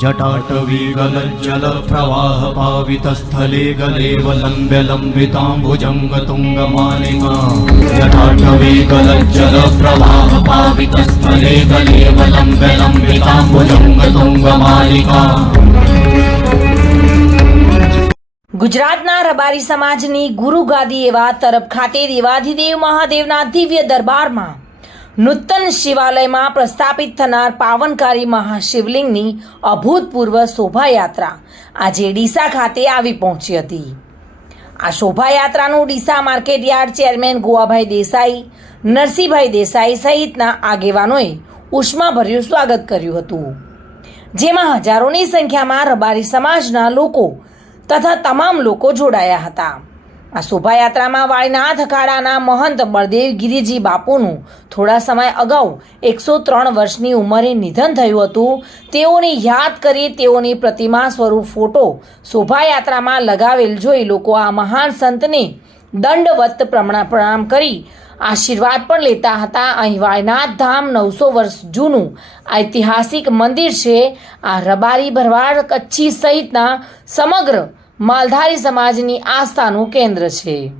जटाटवीगलज्जलप्रवाहपावितस्थले गलेवलम्ब्य लम्बिताम्बुजङ्गतुङ्गमालिका जटाटवीगलज्जलप्रवाहपावितस्थले गलेवलम्ब्य लम्बिताम्बुजङ्गतुङ्गमालिका ગુજરાતના રબારી સમાજની ગુરુ ગાદી એવા તરફ ખાતે દેવાધિદેવ મહાદેવના દિવ્ય દરબારમાં નૂતન શિવાલયમાં પ્રસ્થાપિત થનાર પાવનકારી મહાશિવલિંગની અભૂતપૂર્વ શોભાયાત્રા આજે ડીસા ખાતે આવી પહોંચી હતી. આ શોભાયાત્રાનું Deesa market yard chairman Govabhai Desai Narsinhbhai Desai સહિતના આગેવાનોએ ઉષ્માભર્યું સ્વાગત કર્યું હતું. જેમાં હજારોની સંખ્યામાં રબારી સમાજના લોકો તથા તમામ લોકો જોડાયા હતા. આ શોભાયાત્રામાં વાળીનાથ અખાડાના મહંત બળદેવ ગિરિજી બાપુનું થોડા સમય અગાઉ એકસો ત્રણ વર્ષની ઉંમરે નિધન થયું હતું. તેઓને યાદ કરી તેઓની પ્રતિમા સ્વરૂપ ફોટો શોભાયાત્રામાં લગાવેલ જોઈ લોકો આ મહાન સંતને દંડવત પ્રણામ કરી આશીર્વાદ પણ લેતા હતા. અહીં વાળનાથ ધામ નવસો વર્ષ જૂનું ઐતિહાસિક મંદિર છે. આ રબારી ભરવાડ કચ્છી સહિતના સમગ્ર માલધારી સમાજની આસ્થાનું કેન્દ્ર છે.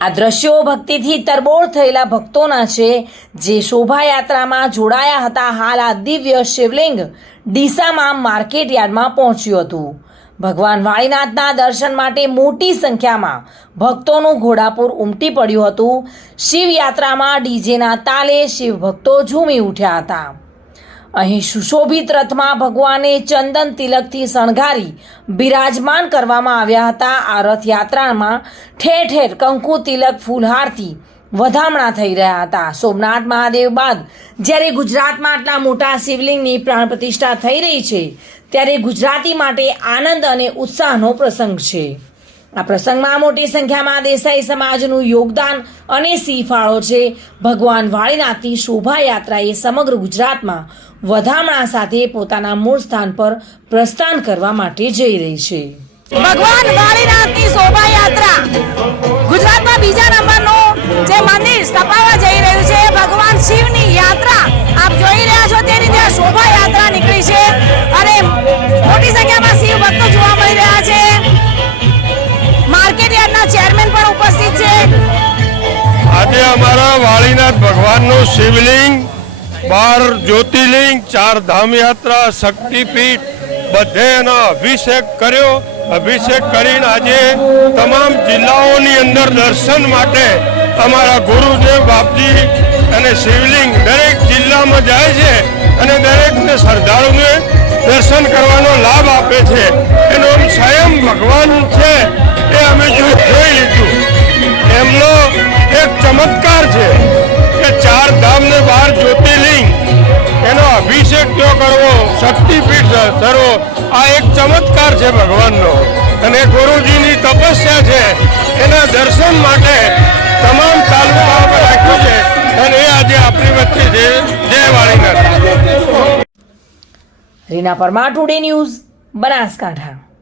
આ દ્રશ્યો ભક્તિથી તરબોળ થયેલા ભક્તોના છે, જે શોભાયાત્રામાં જોડાયા હતા હાલ આ દિવ્ય શિવલિંગ ડીસામાં માર્કેટ યાર્ડમાં પહોંચ્યું હતું. ભગવાન વાળીનાથના દર્શન માટે મોટી સંખ્યામાં ભક્તોનું ઘોડાપુર ઉમટી પડ્યું હતું. શિવયાત્રામાં ડીજેના તાલે શિવ ભક્તો ઝૂમી ઉઠ્યા હતા. અહીં સુશોભિત રથમાં ભગવાને ચંદન તિલકથી શણગારી બિરાજમાન કરવામાં આવ્યા હતા. આ રથયાત્રામાં ઠેર ઠેર કંકુ તિલક ફૂલહારથી વધામણા થઈ રહ્યા હતા. સોમનાથ મહાદેવ બાદ જ્યારે ગુજરાતમાં આટલા મોટા શિવલિંગની પ્રાણ પ્રતિષ્ઠા થઈ રહી છે, ત્યારે ગુજરાતી માટે આનંદ અને ઉત્સાહનો પ્રસંગ છે. આ પ્રસંગમાં મોટી સંખ્યામાં દેસાઈ સમાજનું યોગદાન અને સિંહફાળો છે. ભગવાન વાળીનાથની શોભાયાત્રાએ સમગ્ર ગુજરાતમાં વધામણા સાથે પોતાના મૂળ સ્થાન પર પ્રસ્થાન કરવા માટે જઈ રહી છે. ભગવાન વાળીનાથની શોભાયાત્રા. ગુજરાતમાં બીજા નંબરનું જે મંદિર સ્થપાવવા આજે અમારા વાળીનાથ ભગવાનનું શિવલિંગ, બાર જ્યોતિર્લિંગ, ચાર ધામ યાત્રા શક્તિપીઠ બધે એનો અભિષેક કર્યો. અભિષેક કરીને આજે તમામ જિલ્લાઓની અંદર દર્શન માટે અમારા ગુરુદેવ બાપજી અને શિવલિંગ દરેક જિલ્લામાં જાય છે અને દરેકને શ્રદ્ધાળુને દર્શન કરવાનો લાભ આપે છે. એનો સ્વયં ભગવાન છે એ અમે જોઈ લીધું. ચમત્કાર છે કે ચાર ધામ ને બાર જ્યોતિર્લિંગ, એનો અભિષેક કયો કરવો, શક્તિપીઠ સર્વો, આ એક ચમત્કાર છે ભગવાનનો. અને ગુરુજીની તપસ્યા છે, એના દર્શન માટે તમામ તાલુકા પર રાખ્યું છે. અને એ આજે આપણી વચ્ચે છે. જય Valinath. Reena Parmar, today news, Banaskantha.